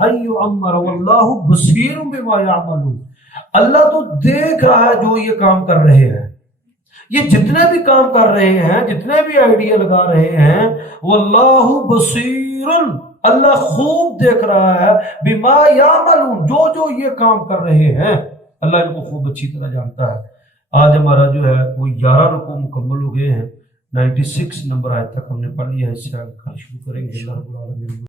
अय्युअम्मर वल्लाहु बसीरुम बिमा यामलून। अल्लाह तो देख रहा है जो ये काम कर रहे हैं, ये जितने भी काम कर रहे हैं, जितने भी आइडिया लगा रहे हैं, वल्लाहु बसीरुन, अल्लाह खूब देख रहा है, बिमा यामलून, जो जो ये काम कर रहे हैं अल्लाह इनको खूब अच्छी तरह जानता है। आज हमारा जो है वो 11 रुकू मुकम्मल हो गए हैं। 96 नंबर आज तक हमने पढ़ लिया है। इससे आगे कल शुरू करेंगे। अल्लाह रब्बुल आलमीन